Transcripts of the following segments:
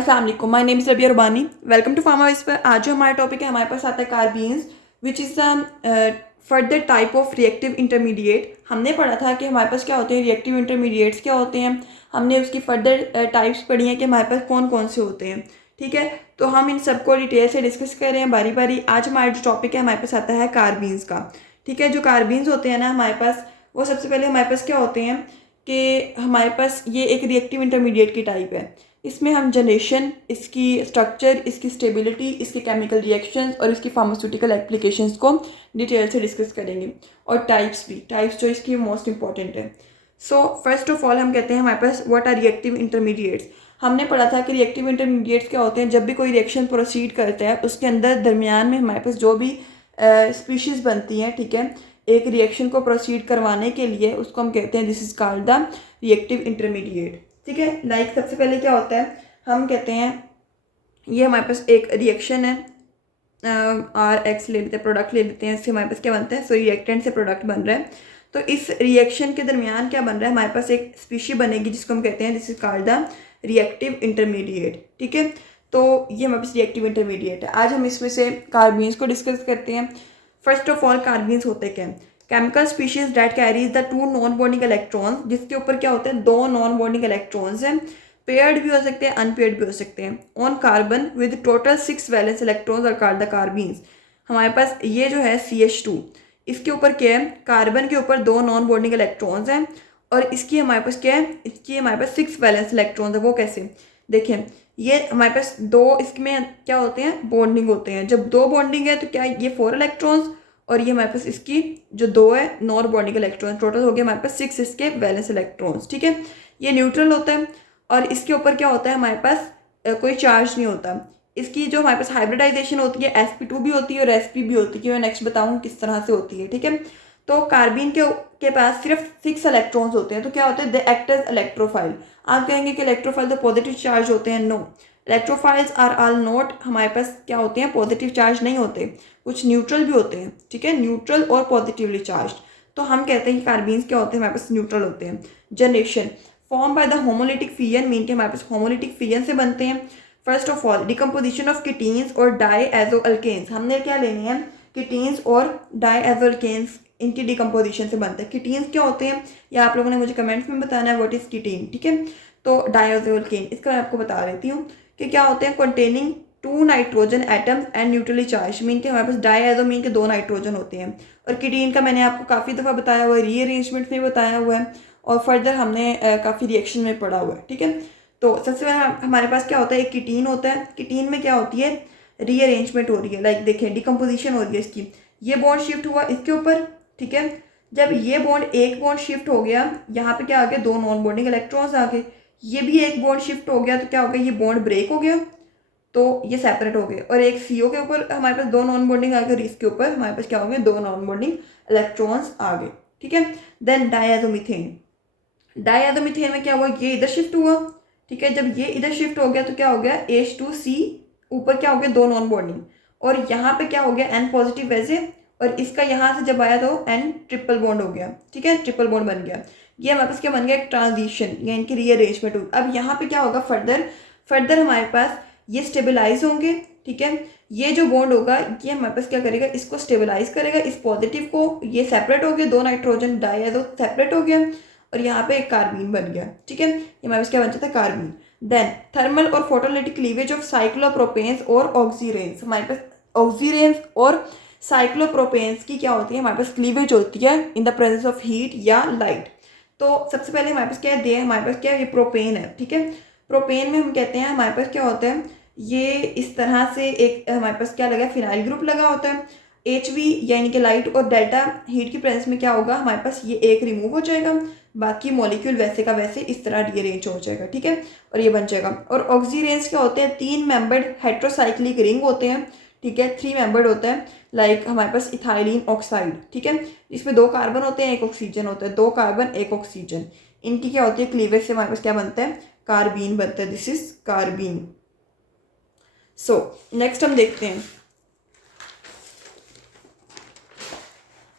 अस्सलाम वालेकुम, my name is Rabia Rubani. Welcome to Pharma Whisper. आज जो हमारा टॉपिक है, हमारे पास आता है carbenes which is further type of reactive intermediate. हमने पढ़ा था कि हमारे पास क्या होते हैं, रिएक्टिव इंटरमीडिएट्स क्या होते हैं। हमने उसकी फर्दर टाइप्स पढ़ी हैं कि हमारे पास कौन कौन से होते हैं। ठीक है, तो हम इन सबको डिटेल से डिस्कस कर रहे हैं बारी बारी। आज हमारा जो टॉपिक है, हमारे पास आता है कार्बीन्स का। ठीक है, जो कार्बीन्स होते हैं ना हमारे पास, वो सबसे पहले हमारे पास क्या होते हैं कि हमारे पास ये एक रिएक्टिव इंटरमीडिएट की टाइप है। इसमें हम जनरेशन, इसकी स्ट्रक्चर, इसकी स्टेबिलिटी, इसके केमिकल रिएक्शंस और इसकी फार्मास्यूटिकल एप्लीकेशंस को डिटेल से डिस्कस करेंगे। और टाइप्स भी, टाइप्स जो इसकी मोस्ट इंपॉर्टेंट है। सो फर्स्ट ऑफ ऑल हम कहते हैं हमारे पास व्हाट आर रिएक्टिव इंटरमीडिएट्स। हमने पढ़ा था कि रिएक्टिव इंटरमीडिएट्स क्या होते हैं। जब भी कोई रिएक्शन प्रोसीड करता है, उसके अंदर दरमियान में हमारे पास जो भी स्पीशीज़ बनती हैं, ठीक है, एक रिएक्शन को प्रोसीड करवाने के लिए, उसको हम कहते हैं this is called the reactive intermediate. ठीक है, लाइक सबसे पहले क्या होता है, हम कहते हैं ये हमारे पास एक रिएक्शन है, RX ले लेते हैं, प्रोडक्ट ले लेते हैं। इससे हमारे पास क्या बनता है, सो रिएक्टेंट से प्रोडक्ट बन रहा है। तो इस रिएक्शन के दरमियान क्या बन रहा है, हमारे पास एक स्पीशी बनेगी जिसको हम कहते हैं this is called the reactive intermediate. ठीक है, तो ये हमारे पास रिएक्टिव इंटरमीडिएट है। आज हम इसमें से कार्बीन्स को डिस्कस करते हैं। फर्स्ट ऑफ ऑल कार्बीन्स होते क्या हैं। Chemical species that carries the two non bonding electrons, जिसके ऊपर क्या होते हैं, दो नॉन बॉन्डिंग इलेक्ट्रॉन्स हैं। पेयर्ड भी हो सकते हैं, अनपेयर्ड भी हो सकते हैं। On carbon with total 6 valence electrons are called the carbenes. हमारे पास ये जो है CH2, इसके ऊपर क्या है, कार्बन के ऊपर दो नॉन बॉन्डिंग इलेक्ट्रॉन्स हैं और इसकी हमारे पास क्या है, इसकी हमारे पास 6 वैलेंस इलेक्ट्रॉन्स है। वो कैसे, देखें, ये हमारे पास दो इसमें क्या होते हैं, बॉन्डिंग होते हैं। जब दो बॉन्डिंग है तो क्या ये 4 इलेक्ट्रॉन्स और ये हमारे पास इसकी जो दो है नॉन बॉन्डिंग इलेक्ट्रॉन, टोटल हो गया हमारे पास 6 इसके वैलेंस इलेक्ट्रॉन्स। ठीक है, ये न्यूट्रल होता है और इसके ऊपर क्या होता है, हमारे पास कोई चार्ज नहीं होता। इसकी जो हमारे पास हाइब्रिडाइजेशन होती है, sp2 भी होती है और sp भी होती है। मैं नेक्स्ट बताऊँ किस तरह से होती है। ठीक है, तो कार्बीन के पास सिर्फ 6 इलेक्ट्रॉन्स होते हैं। तो क्या होते हैं, दे एक्ट एज इलेक्ट्रोफाइल। आप कहेंगे कि इलेक्ट्रोफाइल तो पॉजिटिव चार्ज होते हैं। No, electrophiles are all not, हमारे पास क्या होते हैं, पॉजिटिव चार्ज नहीं होते, कुछ न्यूट्रल भी होते हैं। ठीक है, न्यूट्रल और पॉजिटिवली चार्ज। तो हम कहते हैं कि कार्बीन्स क्या होते हैं, हमारे पास न्यूट्रल होते हैं। Generation form by the homolytic fission, mean के हमारे पास होमोलिटिक फियन से बनते हैं। First of all decomposition of ketenes और डाईएजोअल्केन्स। हमने क्या लेने हैं, कीटीन्स और डाईएजोअल्केन्स, इनकी डिकम्पोजिशन से बनते हैं। कीटीन्स क्या होते हैं, या आप लोगों ने मुझे कमेंट्स में बताना है व्हाट इज कीटीन। ठीक है, तो डाईएजोअल्केन, इसका मैं आपको बता देती हूँ कि क्या होते हैं, containing 2 nitrogen atoms and neutrally charge, mean के हमारे पास डाईएजो मीन के 2 नाइट्रोजन होते हैं। और कीटीन का मैंने आपको काफ़ी दफ़ा बताया हुआ है, रीअरेंजमेंट में बताया हुआ है और फर्दर हमने काफ़ी रिएक्शन में पढ़ा हुआ है। ठीक है, तो सबसे पहले हमारे पास क्या होता है, एक कीटीन होता है। कीटीन में क्या होती है, रीअरेंजमेंट हो रही है, लाइक देखें डिकम्पोजिशन हो रही है इसकी। ये बॉन्ड शिफ्ट हुआ इसके ऊपर। ठीक है, जब ये बॉन्ड एक बॉन्ड शिफ्ट हो गया, यहाँ पे क्या आ गया, दो नॉन बॉन्डिंग इलेक्ट्रॉन्स आ गए। ये भी एक बॉन्ड शिफ्ट हो गया तो क्या हो गया, ये बॉन्ड ब्रेक हो गया तो ये सेपरेट हो गए। और एक CO के ऊपर हमारे पास दो नॉन बॉन्डिंग आ गए और इसके ऊपर हमारे पास क्या हो गए, दो नॉन बॉन्डिंग इलेक्ट्रॉन्स आ गए। ठीक है, देन डाईएजोमीथेन। डाईएजोमीथेन में क्या हुआ, ये इधर शिफ्ट हुआ। ठीक है, जब ये इधर शिफ्ट हो गया तो क्या हो गया, H2C, ऊपर क्या हो गया, दो नॉन बॉन्डिंग, और यहाँ पे क्या हो गया, N पॉजिटिव वैसे, और इसका यहाँ से जब आया तो N ट्रिपल बॉन्ड हो गया। ठीक है, ट्रिपल बॉन्ड बन गया। ये हमारे पास क्या बन गया, एक ट्रांजिशन या इनकी रीअरेंजमेंट हुई। अब यहाँ पे क्या होगा, फर्दर हमारे पास ये स्टेबलाइज होंगे। ठीक है, ये जो बॉन्ड होगा ये हमारे पास क्या करेगा, इसको स्टेबलाइज करेगा, इस पॉजिटिव को। ये सेपरेट हो गया, दो नाइट्रोजन डाईएजो सेपरेट हो गया और यहाँ पे एक कार्बीन बन गया। ठीक है, ये हमारे पास क्या बन जाता है, कार्बीन। देन थर्मल और फोटोलिटिक क्लीवेज ऑफ साइक्लोप्रोपेन्स और ऑक्सीरेन्स। हमारे पास ऑक्सीरेन्स और साइक्लोप्रोपेन्स की क्या होती है, हमारे पास क्लीवेज होती है in the presence of heat या लाइट। तो सबसे पहले हमारे पास क्या है, हमारे पास क्या है, ये प्रोपेन है। ठीक है, प्रोपेन में हम कहते हैं हमारे पास क्या होता है, ये इस तरह से एक हमारे पास क्या लगा, फिनाइल ग्रुप लगा होता है। HV यानी कि लाइट और डेल्टा हीट की प्रेजेंस में क्या होगा, हमारे पास ये एक रिमूव हो जाएगा, बाकी मॉलिक्यूल वैसे का वैसे इस तरह रीअरेंज हो जाएगा। ठीक है, और ये बन जाएगा। और ऑक्सीरेंस क्या होते हैं, 3 मेंबर्ड हेट्रोसाइक्लिक रिंग होते हैं। ठीक है, 3 मेंबर्ड होता है, लाइक हमारे पास इथाइलिन ऑक्साइड। ठीक है, इसमें 2 कार्बन होते हैं, 1 ऑक्सीजन होता है, 2 कार्बन 1 ऑक्सीजन। इनकी क्या होती है, क्लीवेज से हमारे पास क्या बनता है, कार्बीन बनता है। This is carbene. So next हम देखते हैं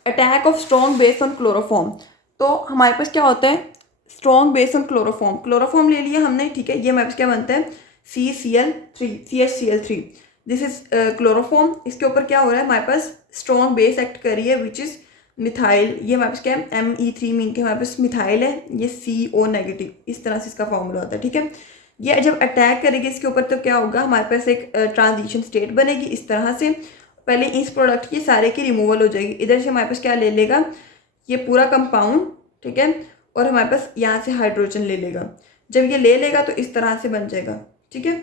attack of strong base on chloroform. तो हमारे पास क्या होता है, strong base on chloroform. Chloroform ले लिया हमने। ठीक है, ये हमारे पास क्या बनता है, CCl3 CHCl3, this is chloroform. इसके ऊपर क्या हो रहा है, हमारे पास स्ट्रॉन्ग बेस एक्ट कर रही है विच इज़ मिथाइल। ये हमारे पास क्या है, Me3 मीन के हमारे पास मिथाइल है, ये CO नेगेटिव, इस तरह से इसका फॉर्मूला होता है। ठीक है, ये जब अटैक करेगी इसके ऊपर तो क्या होगा, हमारे पास एक ट्रांजिशन स्टेट बनेगी इस तरह से। पहले इस प्रोडक्ट की सारे की रिमूवल हो जाएगी, इधर से हमारे पास क्या ले लेगा, ये पूरा कंपाउंड, ठीक है, और हमारे पास यहाँ से हाइड्रोजन ले लेगा। जब ये ले लेगा तो इस तरह से बन जाएगा। ठीक है,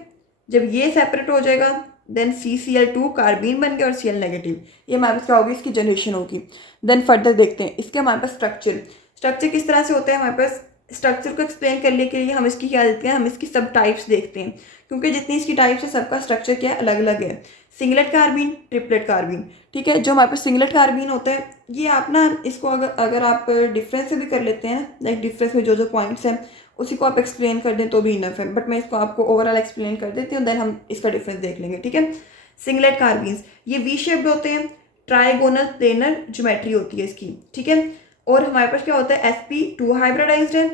जब ये सेपरेट हो जाएगा देन CCl2 कार्बीन बन गया और Cl नेगेटिव, ये हमारे पास क्या होगी, इसकी जनरेशन होगी। देन फर्दर देखते हैं इसके हमारे पास स्ट्रक्चर किस तरह से होता है। हमारे पास स्ट्रक्चर को एक्सप्लेन करने के लिए हम इसकी क्या देखते हैं, हम इसकी सब टाइप्स देखते हैं, क्योंकि जितनी इसकी टाइप्स है सबका स्ट्रक्चर क्या है, अलग अलग है। Singlet carbene, triplet carbene. ठीक है, जो हमारे पास सिंगलेट कार्बीन होता है, ये आप ना इसको अगर आप डिफरेंस से भी कर लेते हैं, लाइक डिफरेंस में जो जो पॉइंट्स हैं उसी को आप एक्सप्लेन कर दें तो भी इनफ है, बट मैं इसको आपको ओवरऑल एक्सप्लेन कर देती हूँ, देन हम इसका डिफरेंस देख लेंगे। ठीक है, सिंगलेट कार्बीन्स ये वी शेप्ड होते हैं, ट्राइगोनल प्लेनर ज्योमेट्री होती है इसकी। ठीक है, और हमारे पास क्या होता है, sp2 हाइब्रिडाइज्ड है,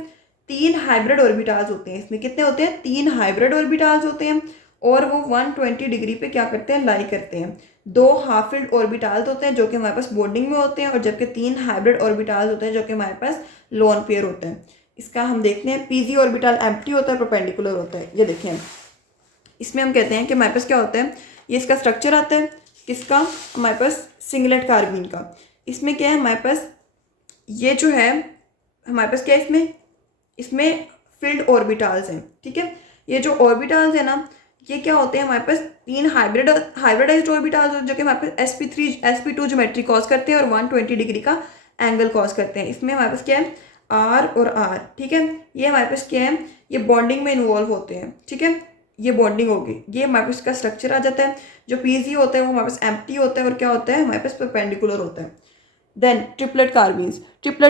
3 हाइब्रिड ऑर्बिटाल्स होते हैं इसमें। कितने होते हैं, 3 हाइब्रिड ऑर्बिटाल्स होते हैं, और वो 120 डिग्री पे क्या करते हैं, लाई करते हैं। 2 हाफ फिल्ड ऑर्बिटाल्स होते हैं जो कि हमारे पास बॉन्डिंग में होते हैं, और जबकि 3 हाइब्रिड ऑर्बिटाल्स होते हैं जो कि हमारे पास लोन पेयर होते हैं। इसका हम देखते हैं, pg ऑर्बिटल एम्प्टी होता है, परपेंडिकुलर होता है। ये देखें, इसमें हम कहते हैं कि हमारे पास क्या होता है, ये इसका स्ट्रक्चर आता है किसका, हमारे पास सिंगलेट कार्बीन का। इसमें क्या है, हमारे पास ये जो है हमारे पास क्या है, इसमें फील्ड ऑर्बिटल्स हैं। ठीक है, ये जो ऑर्बिटल्स है ना, ये क्या होते हैं, हमारे पास 3 हाइब्रिडाइज्ड ऑर्बिटल्स जो कि हमारे पास sp2 ज्योमेट्री कॉज करते हैं और 120 डिग्री का एंगल कॉज करते हैं। इसमें हमारे पास क्या है, R और R। ठीक है, ये हमारे पास क्या है, ये बॉन्डिंग में इन्वॉल्व होते हैं। ठीक है, ये बॉन्डिंग होगी, ये हमारे पास का स्ट्रक्चर आ जाता है। जो pg होता है वो हमारे पास एम्प्टी होता है, और क्या होता है, हमारे पास परपेंडिकुलर होता है। देन ट्रिपलेट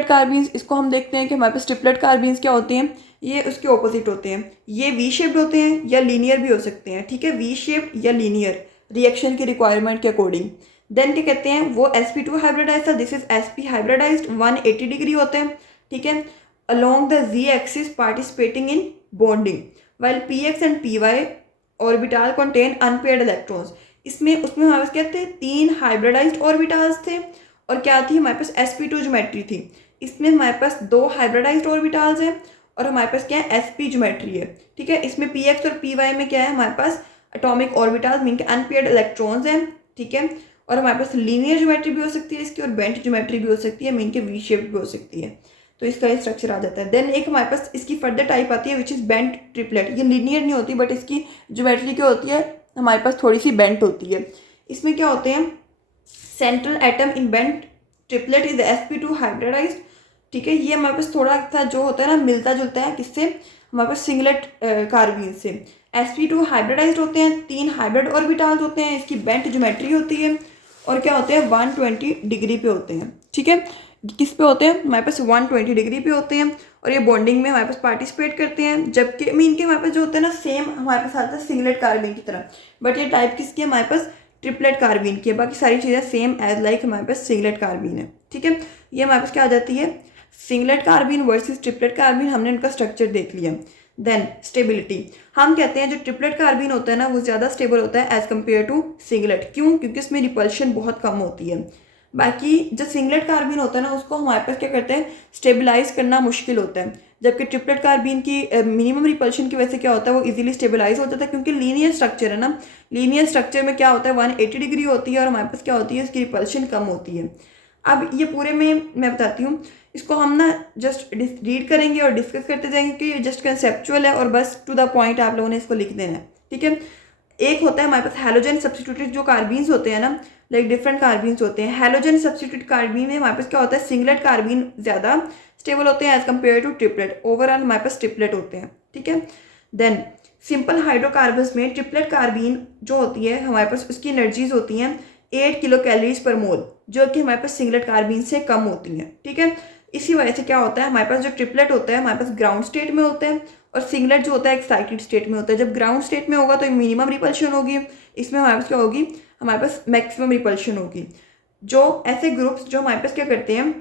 कार्बीन्स, इसको हम देखते हैं कि हमारे पास ट्रिपलेट कार्बीन्स क्या होते हैं, ये उसके ऑपोजिट होते हैं। ये वी शेप्ड होते हैं या लीनियर भी हो सकते हैं। ठीक है, वी शेप्ड या लीनियर, रिएक्शन की रिक्वायरमेंट के अकॉर्डिंग। देन क्या कहते हैं, वो sp2 हाइब्रिडाइज था, this is sp hybridised, 180 degree होते हैं। ठीक है, along the z axis participating in bonding while px and py orbital contain unpaired electrons। इसमें उसमें हमारे पास क्या थे, 3 हाइब्रिडाइज्ड ऑर्बिटल्स थे, और क्या थी, हमारे पास sp2 ज्योमेट्री थी। इसमें हमारे पास 2 हाइब्रिडाइज्ड ऑर्बिटल्स हैं, और हमारे पास क्या है, sp ज्योमेट्री है। ठीक है, इसमें px और py में क्या है, हमारे पास एटॉमिक ऑर्बिटल्स मीन के अनपेयर्ड इलेक्ट्रॉन्स हैं। ठीक है, और हमारे पास लीनियर ज्योमेट्री भी हो सकती है इसकी, और बेंट ज्योमेट्री भी हो सकती है, मीन के वी शेप भी हो सकती है। तो इसका ये स्ट्रक्चर आ जाता है। देन एक हमारे पास इसकी फर्दर टाइप आती है विच इज़ बेंट ट्रिपलेट। ये लीनियर नहीं होती, बट इसकी ज्योमेट्री क्या होती है, हमारे पास थोड़ी सी बेंट होती है। इसमें क्या होते हैं, central atom in bent triplet is sp2 hybridised. ठीक है, ये हमारे पास थोड़ा सा जो होता है ना, मिलता जुलता है किससे, हमारे पास सिंगलेट कार्बीन से। sp2 हाइब्रिडाइज्ड होते हैं, 3 हाइब्रिड ऑर्बिटल्स होते हैं, इसकी बेंट ज्योमेट्री होती है, और क्या होते हैं, 120 डिग्री पे होते हैं। ठीक है, किस पे होते हैं, हमारे पास 120 डिग्री पे होते हैं, और ये बॉन्डिंग में हमारे पास पार्टिसिपेट करते हैं। जबकि मीन के हमारे पास जो होते हैं ना, सेम हमारे पास आता है सिंगलेट कार्बीन की तरह, बट ये टाइप किसकी है, हमारे पास ट्रिपलेट कार्बीन की है। बाकी सारी चीज़ें सेम एज लाइक हमारे पास सिंगलेट कार्बीन है। ठीक है, ये हमारे पास क्या आ जाती है, singlet carbene versus triplet carbene. हमने उनका स्ट्रक्चर देख लिया। देन स्टेबिलिटी, हम कहते हैं जो ट्रिपलेट कार्बीन होता है ना, वो ज़्यादा स्टेबल होता है एज कम्पेयर टू सिंगलेट। क्यों, क्योंकि इसमें रिपल्शन बहुत कम होती है। बाकी जो सिंगलेट कार्बीन होता है ना, उसको हमारे पास क्या करते हैं, स्टेबलाइज करना मुश्किल होता है। जबकि ट्रिपलेट कार्बीन की मिनिमम रिपल्शन की वजह से क्या होता है, वो इजीली स्टेबलाइज हो जाता है, क्योंकि लीनियर स्ट्रक्चर है ना। लीनियर स्ट्रक्चर में क्या होता है, 180 डिग्री होती है, और हमारे पास क्या होती है, इसकी रिपल्शन कम होती है। अब ये पूरे में मैं बताती हूँ, इसको हम ना जस्ट रीड करेंगे और डिस्कस करते जाएंगे कि ये जस्ट कंसेप्चुअल है, और बस टू द पॉइंट आप लोगों ने इसको लिख देना है। ठीक है, एक होता है हमारे पास हैलोजन सब्स्टिट्यूटेड जो कार्बीन्स होते हैं ना, लाइक डिफरेंट कार्बीन्स होते हैं। हैलोजन सब्स्टिट्यूटेड कार्बीन में हमारे पास क्या होता है, सिंगलेट कार्बीन ज़्यादा स्टेबल होते हैं as compare to triplet. Overall हमारे पास ट्रिपलेट होते हैं। ठीक है, देन सिंपल हाइड्रोकार्बन्स में ट्रिपलेट कार्बीन जो होती है, हमारे पास उसकी एनर्जीज होती हैं 8 किलो कैलोरीज पर मोल, जो कि हमारे पास सिंगलेट कार्बीन से कम होती हैं। ठीक है, इसी वजह से क्या होता है, हमारे पास जो ट्रिपलेट होता है हमारे पास ग्राउंड स्टेट में होता है, और सिंगलेट जो होता है एक्साइटेड स्टेट में होता है। जब ग्राउंड स्टेट में होगा तो मिनिमम रिपल्शन होगी, इसमें हमारे पास क्या होगी, हमारे पास मैक्सिमम रिपल्शन होगी। जो ऐसे ग्रुप्स जो हमारे पास क्या करते हैं,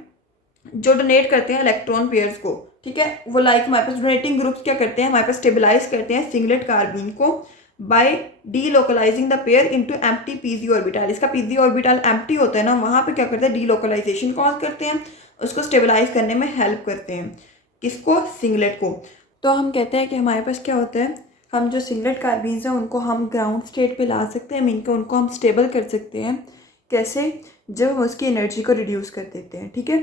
जो डोनेट करते हैं इलेक्ट्रॉन पेयर्स को, ठीक है, वो लाइक हमारे पास डोनेटिंग ग्रुप्स क्या करते हैं, हमारे पास स्टेबलाइज करते हैं सिंगलेट कार्बीन को by delocalizing the pair into empty pz orbital. इसका पीजी ऑर्बिटल एम्प्टी होता है ना, वहाँ पे क्या करते हैं, डीलोकलाइजेशन कॉज करते हैं, उसको स्टेबलाइज करने में हेल्प करते हैं, किसको, सिंगलेट को। तो हम कहते हैं कि हमारे पास क्या होता है, हम जो सिंगलेट कार्बीन्स हैं उनको हम ग्राउंड स्टेट पे ला सकते हैं, मीन के उनको हम स्टेबल कर सकते हैं। कैसे, जब हम उसकी एनर्जी को रिड्यूस कर देते हैं, ठीक है।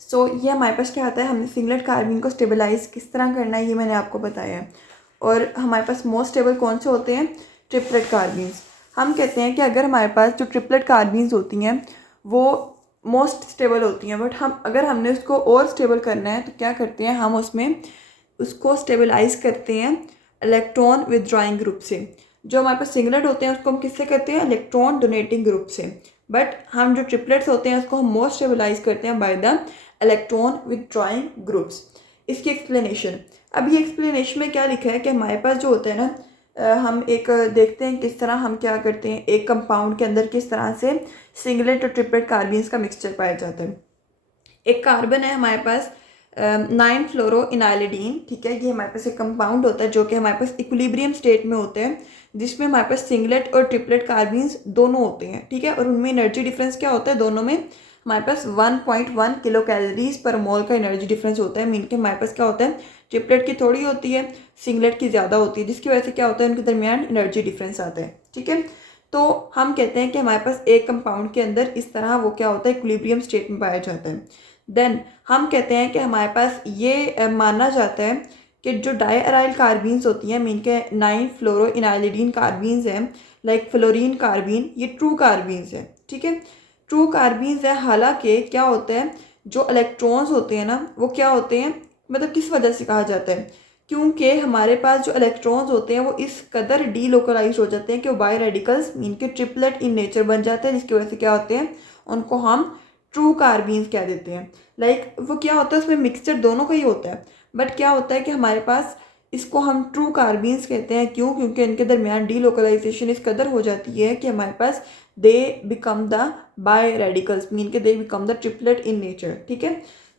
सो ये हमारे पास क्या आता है, हमने सिंगलेट कार्बीन को स्टेबलाइज किस तरह करना है ये मैंने आपको बताया है। और हमारे पास मोस्ट स्टेबल कौन से होते हैं, ट्रिपलेट कार्बीन्स। हम कहते हैं कि अगर हमारे पास जो ट्रिपलेट कार्बीन्स होती हैं वो मोस्ट स्टेबल होती हैं, बट अगर हमने उसको और स्टेबल करना है तो क्या करते हैं, हम उसमें उसको स्टेबलाइज करते हैं इलेक्ट्रॉन विदड्रॉइंग ग्रुप से। जो हमारे पास सिंगलेट होते हैं उसको हम किससे करते हैं, इलेक्ट्रॉन डोनेटिंग ग्रुप से। बट हम जो ट्रिपलेट्स होते हैं उसको हम मोस्ट स्टेबलाइज करते हैं by the electron withdrawing groups. इसकी एक्सप्लेनेशन, अब ये एक्सप्लेनेशन में क्या लिखा है कि हमारे पास जो होता है ना, हम एक देखते हैं किस तरह हम क्या करते हैं, एक कंपाउंड के अंदर किस तरह से सिंगलेट और ट्रिपलेट कार्बीन्स का मिक्सचर पाया जाता है। एक कार्बन है हमारे पास 9 फ्लोरो इनाइलिडीन, ठीक है, ये हमारे पास एक कंपाउंड होता है जो कि हमारे पास इक्विलिब्रियम स्टेट में होते हैं, जिसमें हमारे पास सिंगलेट और ट्रिपलेट कार्बीन्स दोनों होते हैं, ठीक है। और उनमें एनर्जी डिफरेंस क्या होता है, दोनों में हमारे पास 1.1 किलो कैलोरीज पर मोल का एनर्जी डिफरेंस होता है। मीन के हमारे पास क्या होता है, ट्रिपलेट की थोड़ी होती है, सिंगलेट की ज़्यादा होती है, जिसकी वजह से क्या होता है, उनके दरमियान एनर्जी डिफरेंस आता है, ठीक है। तो हम कहते हैं कि हमारे पास एक कंपाउंड के अंदर इस तरह वो क्या होता है, इक्विलिब्रियम स्टेट में पाया जाता है। देन हम कहते हैं कि हमारे पास ये माना जाता है कि जो डाई अराइल कार्बीन्स होती हैं, मीन के 9 फ्लोरो इनाइलिडीन कार्बीन्स हैं, लाइक फ्लोरीन कार्बीन, ये ट्रू कार्बीन्स हैं, ठीक है, ट्रू कार्बीन्स है। हालांकि क्या होता है, जो इलेक्ट्रॉन्स होते हैं ना वो क्या होते हैं, मतलब किस वजह से कहा जाता है, क्योंकि हमारे पास जो इलेक्ट्रॉन्स होते हैं वो इस कदर डीलोकलाइज हो जाते हैं कि वो बाई रेडिकल्स मीन के ट्रिपलेट इन नेचर बन जाते हैं, जिसकी वजह से क्या होते हैं, उनको हम ट्रू कार्बीन्स कह देते हैं। लाइक वो क्या होता है, उसमें मिक्सचर दोनों का ही होता है, बट क्या होता है कि हमारे पास इसको हम ट्रू कार्बीन्स कहते हैं। क्यों, क्योंकि इनके दरमियान डीलोकलाइजेशन इस कदर हो जाती है कि हमारे पास they become the biradicals, mean के they become the triplet in nature, ठीक है।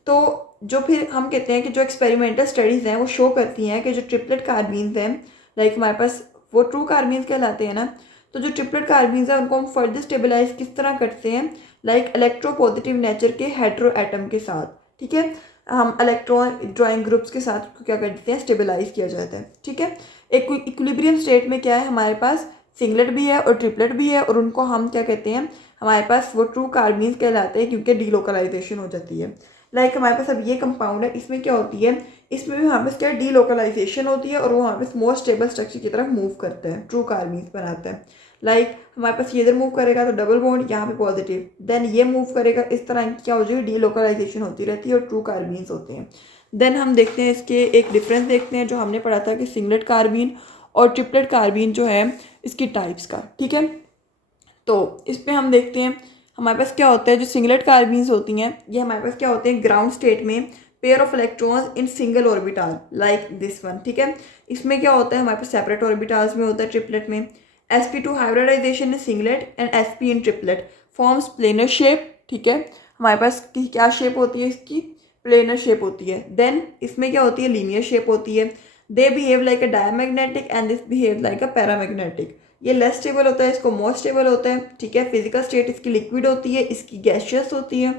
तो जो फिर हम कहते हैं कि जो एक्सपेरिमेंटल स्टडीज़ हैं वो शो करती हैं कि जो ट्रिपलेट कार्बीन्स हैं, लाइक हमारे पास वो ट्रू कार्बीन्स कहलाते हैं ना, तो जो ट्रिपलेट कार्बीन्स हैं उनको हम फर्दर स्टेबलाइज किस तरह करते हैं, लाइक इलेक्ट्रोपॉजिटिव नेचर के हेटेरो एटम के साथ, ठीक है, हम इलेक्ट्रॉन ड्राइंग ग्रुप्स के साथ क्या कर देते हैं, स्टेबलाइज किया जाता है, ठीक है। एक इक्विलिब्रियम स्टेट में क्या है, हमारे पास सिंगलेट भी है और ट्रिपलेट भी है, और उनको हम क्या कहते हैं, हमारे पास वो ट्रू कार्बीन्स कहलाते हैं क्योंकि डीलोकलाइजेशन हो जाती है। लाइक हमारे पास अब ये कंपाउंड है, इसमें क्या होती है, इसमें भी हमारे पास क्या डीलोकलाइजेशन होती है और वो हमारे पास मोस्ट स्टेबल स्ट्रक्चर की तरफ मूव करता है, ट्रू कार्बीन्स बनाता है। लाइक हमारे पास ये इधर मूव करेगा तो डबल बॉन्ड यहाँ पे पॉजिटिव, देन ये मूव करेगा, इस तरह क्या हो जाएगी, डीलोकलाइजेशन होती रहती है और ट्रू कार्बीन्स होते हैं। देन हम देखते हैं इसके एक डिफरेंस देखते हैं, जो हमने पढ़ा था कि सिंगलेट कार्बीन और ट्रिपलेट कार्बीन जो है इसकी टाइप्स का, ठीक है। तो इस पर हम देखते हैं हमारे पास क्या होता है, जो सिंगलेट कार्बीन्स होती हैं ये हमारे पास क्या होते हैं, ग्राउंड स्टेट में pair of electrons in single orbital like this one, ठीक है। इसमें क्या होता है, हमारे पास सेपरेट ऑर्बिटल्स में होता है ट्रिपलेट में। sp2 hybridisation in singlet and sp in triplet forms planar shape, ठीक है। हमारे पास क्या शेप होती है, इसकी प्लेनर शेप होती है। देन इसमें क्या होती है, लीनियर शेप होती है। They behave like a diamagnetic and this behave like a paramagnetic. ये लेस स्टेबल होता है, इसको मोस्ट स्टेबल होता है, ठीक है। फिजिकल स्टेट इसकी लिक्विड होती है, इसकी गैशियस होती है,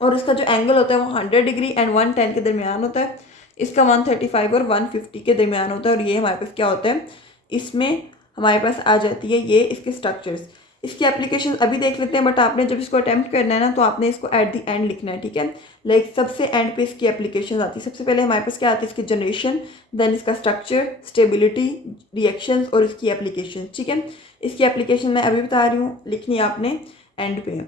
और इसका जो एंगल होता है वो 100 डिग्री एंड 110 के दरमियान होता है। इसका 135 और 150 के दरमियान होता है। और ये हमारे पास क्या होता है, इसमें हमारे पास आ जाती है ये इसके स्ट्रक्चर्स। इसकी एप्लीकेशन अभी देख लेते हैं, बट आपने जब इसको अटैम्प्ट करना है ना तो आपने इसको एट द एंड लिखना है, ठीक है। लाइक सबसे एंड पे इसकी एप्लीकेशन आती है। सबसे पहले हमारे पास क्या आती है, इसकी जनरेशन, देन इसका स्ट्रक्चर, स्टेबिलिटी, रिएक्शंस और इसकी एप्लीकेशन, ठीक है। इसकी एप्लीकेशन मैं अभी बता रही हूँ, लिखनी है आपने एंड पे।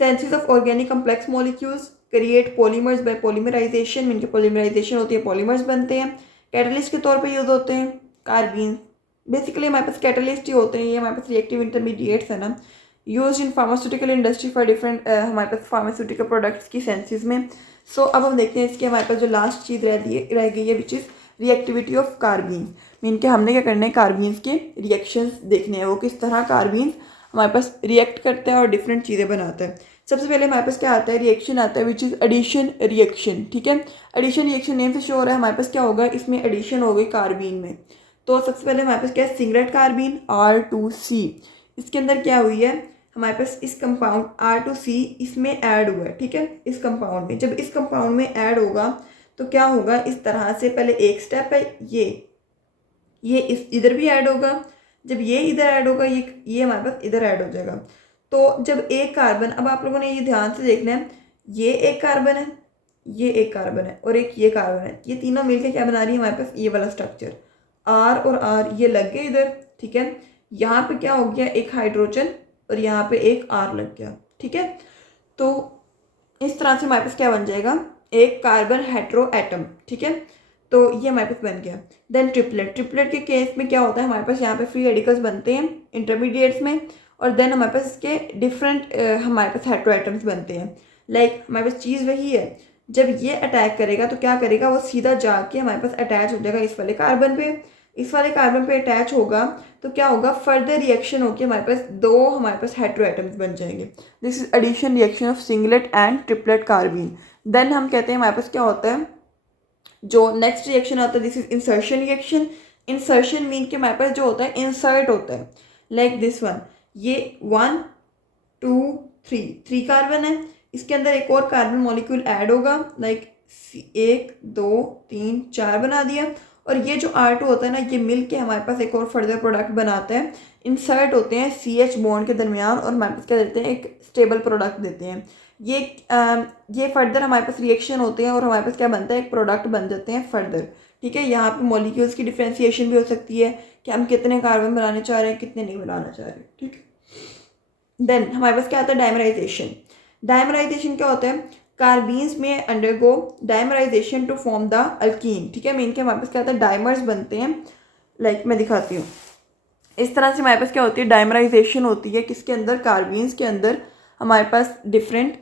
Senses of organic complex molecules create polymers by polymerisation, mean के पॉलीमराइजेशन होती है, पॉलीमर्स बनते हैं। कैटलिस्ट के तौर पे यूज होते हैं कार्बीन। बेसिकली हमारे पास कैटलिस्ट ही होते हैं, ये हमारे पास रिएक्टिव इंटरमीडिएट्स है ना, use in pharmaceutical industry for different हमारे पास फार्मास्यूटिकल प्रोडक्ट्स की सेंसेस में। सो अब हम देखते हैं इसके हमारे पास जो लास्ट चीज़ रह गई है which is reactivity of carbene. Mean के हमने क्या करना है, कार्बीन्स के रिएक्शंस देखने हैं, वो किस तरह कार्बीन्स हमारे पास रिएक्ट करते हैं और डिफरेंट चीज़ें बनाते हैं। सबसे पहले हमारे पास क्या आता है, रिएक्शन आता है विच इज़ एडिशन रिएक्शन, ठीक है। एडिशन रिएक्शन नेम से शो हो रहा है, हमारे पास क्या होगा, इसमें एडिशन हो गई कार्बीन में। तो सबसे पहले हमारे पास क्या है, सिंगलेट कार्बीन R2C, इसके अंदर क्या हुई है, हमारे पास इस कंपाउंड R2C इसमें ऐड हुआ है, ठीक है, इस कंपाउंड में। जब इस कंपाउंड में ऐड होगा तो क्या होगा, इस तरह से पहले एक स्टेप है, ये इस इधर भी ऐड होगा, जब ये इधर ऐड होगा ये हमारे पास इधर ऐड हो जाएगा। तो जब एक कार्बन, अब आप लोगों ने ये ध्यान से देखना है, ये एक कार्बन है, ये एक कार्बन है और एक ये कार्बन है, ये तीनों मिलकर क्या बना रही है हमारे पास, ये वाला स्ट्रक्चर R और R, ये लग गए इधर, ठीक है। यहाँ पे क्या हो गया, एक हाइड्रोजन और यहाँ पे एक R लग गया, ठीक है। तो इस तरह से हमारे पास क्या बन जाएगा, एक कार्बन हेट्रो एटम, ठीक है। तो ये हमारे पास बन गया। देन ट्रिपलेट के केस में क्या होता है, हमारे पास यहाँ पे फ्री रेडिकल्स बनते हैं इंटरमीडिएट्स में, और देन हमारे पास इसके डिफरेंट हमारे पास हेट्रो एटम्स बनते हैं। लाइक हमारे पास चीज़ वही है, जब ये अटैक करेगा तो क्या करेगा, वो सीधा जाके हमारे पास अटैच हो जाएगा इस वाले कार्बन पे, इस वाले कार्बन पे अटैच होगा तो क्या होगा, फर्दर रिएक्शन होकर हमारे पास दो हमारे पास हेट्रो एटम्स बन जाएंगे। This is addition reaction of singlet and triplet carbene. Then हम कहते हैं हमारे पास क्या होता है, जो नेक्स्ट रिएक्शन आता है, this is insertion reaction. Insertion mean के हमारे पास जो होता है इंसर्ट होता है, लाइक दिस वन, ये 1 2 3 कार्बन है, इसके अंदर एक और कार्बन मॉलिक्यूल ऐड होगा, लाइक 1 2 3 4 बना दिया, और ये जो R2 होता है ना, ये मिल के हमारे पास एक और फर्दर प्रोडक्ट बनाते हैं, इंसर्ट होते हैं CH बॉन्ड के दरमियान, और हमारे पास क्या देते हैं, एक स्टेबल प्रोडक्ट देते हैं। ये फर्दर हमारे पास रिएक्शन होते हैं और हमारे पास क्या बनता है, एक प्रोडक्ट बन जाते हैं फर्दर, ठीक है। यहाँ पे मॉलिक्यूल्स की डिफ्रेंसिएशन भी हो सकती है कि हम कितने कार्बन बनाने चाह रहे हैं, कितने नहीं बनाना चाह रहे, ठीक है। देन हमारे पास क्या आता है, डायमराइजेशन। डायमराइजेशन क्या होता है, कार्बीन्स में undergo dimerisation to form the alkene, ठीक है। मीन के हमारे पास क्या होता है, डायमर्स बनते हैं, लाइक मैं दिखाती हूँ। इस तरह से हमारे पास क्या होती है, डायमराइजेशन होती है, किसके अंदर, कार्बीन्स के अंदर हमारे पास डिफरेंट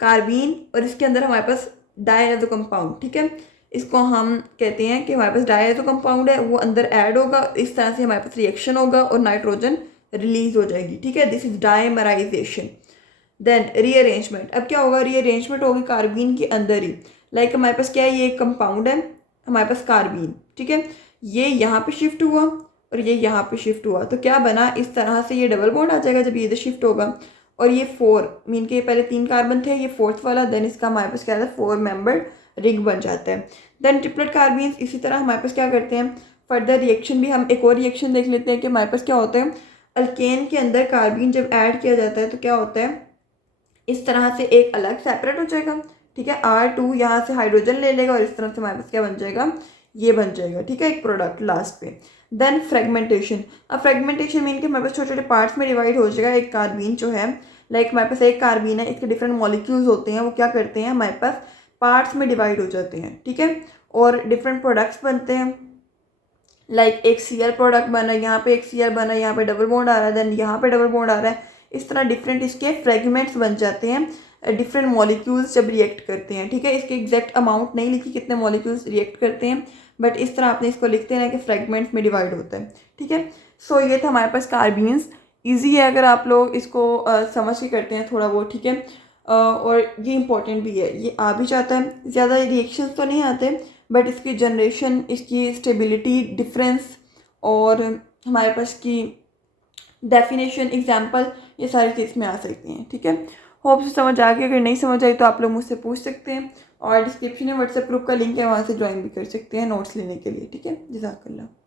कार्बीन, और इसके अंदर हमारे पास डायएथो कंपाउंड, ठीक है। इसको हम कहते हैं कि हमारे पास डायएथो कंपाउंड है, वो अंदर ऐड होगा, इस तरह से हमारे पास रिएक्शन होगा और नाइट्रोजन रिलीज हो जाएगी, ठीक है। This is dimerisation. Then rearrangement, अब क्या होगा, रीअरेंजमेंट होगी कार्बीन के अंदर ही, लाइक हमारे पास क्या है, ये एक कंपाउंड है हमारे पास कार्बीन, ठीक है, ये यहाँ पे शिफ्ट हुआ और ये यहाँ पे शिफ्ट हुआ, तो क्या बना, इस तरह से ये डबल बॉन्ड आ जाएगा जब ये इधर शिफ्ट होगा, और ये 4 मीन के पहले 3 कार्बन थे, ये 4th वाला, देन इसका हमारे पास क्या है, 4 मेंबर्ड रिंग बन जाता है। देन ट्रिपलेट कार्बीन्स इसी तरह हमारे पास क्या करते हैं, फर्दर रिएक्शन भी, हम एक और रिएक्शन देख लेते हैं कि हमारे पास क्या होता है, अल्केन के अंदर कार्बीन जब ऐड किया जाता है तो क्या होता है, इस तरह से एक अलग सेपरेट हो जाएगा, ठीक है। R2 यहाँ से हाइड्रोजन ले लेगा और इस तरह से हमारे पास क्या बन जाएगा, ये बन जाएगा, ठीक है, एक प्रोडक्ट लास्ट पे। Then fragmentation. अब फ्रेगमेंटेशन मीन के हमारे पास छोटे छोटे पार्ट्स में डिवाइड हो जाएगा एक कार्बीन जो है, लाइक हमारे पास एक कार्बीन है, इसके डिफरेंट मॉलिक्यूल्स होते हैं, वो क्या करते हैं, हमारे पास पार्ट्स में डिवाइड हो जाते हैं, ठीक है, और डिफरेंट प्रोडक्ट्स बनते हैं, लाइक एक Cl प्रोडक्ट बना है, यहाँ पे एक Cl बना है, यहाँ पे डबल बॉन्ड आ रहा है, देन यहाँ पे डबल बॉन्ड आ रहा है, इस तरह डिफरेंट इसके फ्रेगमेंट्स बन जाते हैं डिफरेंट मॉलिक्यूल्स जब रिएक्ट करते हैं, ठीक है। इसके एग्जैक्ट अमाउंट नहीं लिखी कितने मॉलिक्यूल्स रिएक्ट करते हैं, बट इस तरह आपने इसको लिखते हैं ना कि फ्रेगमेंट्स में डिवाइड होता है, ठीक है। सो ये था हमारे पास कार्बीन्स। ईजी है अगर आप लोग इसको समझ के करते हैं थोड़ा बहुत, ठीक है। और ये इंपॉर्टेंट भी है, ये आ भी जाता है, ज़्यादा रिएक्शंस तो नहीं आते, बट इसकी जनरेशन, इसकी स्टेबिलिटी, डिफरेंस, और हमारे पास की डेफिनेशन, एग्जाम्पल, ये सारी चीज़ में आ सकती हैं, ठीक है। होप से समझ आ गई, अगर नहीं समझ आई तो आप लोग मुझसे पूछ सकते हैं, और डिस्क्रिप्शन में व्हाट्सएप ग्रुप का लिंक है, वहाँ से ज्वाइन भी कर सकते हैं नोट्स लेने के लिए, ठीक है। जज़ाकल्लाह।